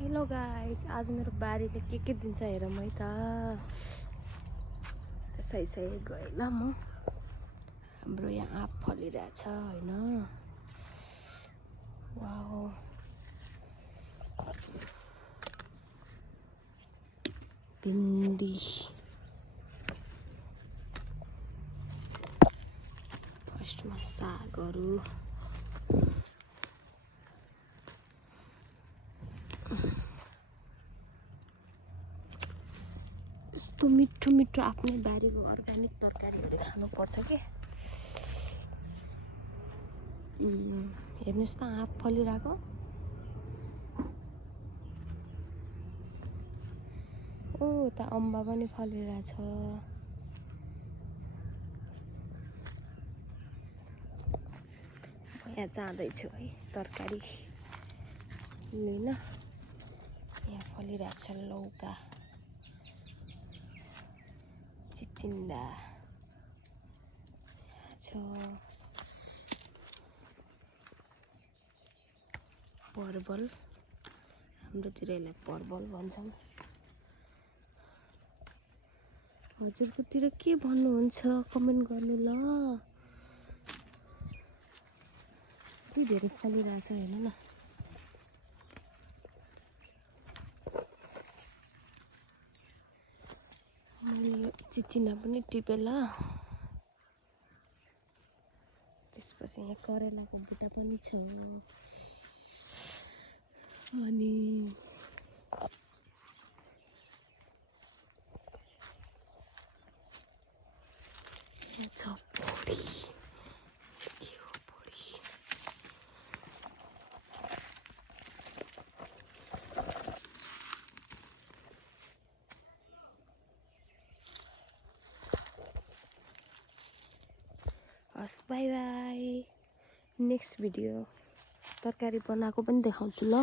Hello guys, आज मेरो बारीले के दिन्छ हेर म त सही गएँ ल म। हाम्रो यहाँ आँप फलिरहेछ हैन। वाओ, भिन्डी, फर्स्टमा सागहरू, यस्तो मिठो मिठो आफ्नै बारीको अर्ग्यानिक तरकारीहरू खानुपर्छ के। हेर्नुहोस् त आँप फलिरहेको। ओ त अम्बा पनि फलिरहेछ। म यहाँ जाँदैछु है तरकारी लिन। यहाँ फलिरहेछ लौका, चिचिन्डा छ, परवल, हाम्रोतिर यसलाई परवल भन्छौँ। हजुरकोतिर के भन्नुहुन्छ कमेन्ट गर्नु ल। कति धेरै फलिरहेछ हेर्नु न। मैले चिचिन्डा पनि टिपेँ ल। त्यसपछि यहाँ करेलाको बुट्टा पनि छ। अनि यहाँ छ बोडी। के हो बोडी? हस्, बाई बाई। नेक्स्ट भिडियो तरकारी बनाएको पनि देखाउँछु ल।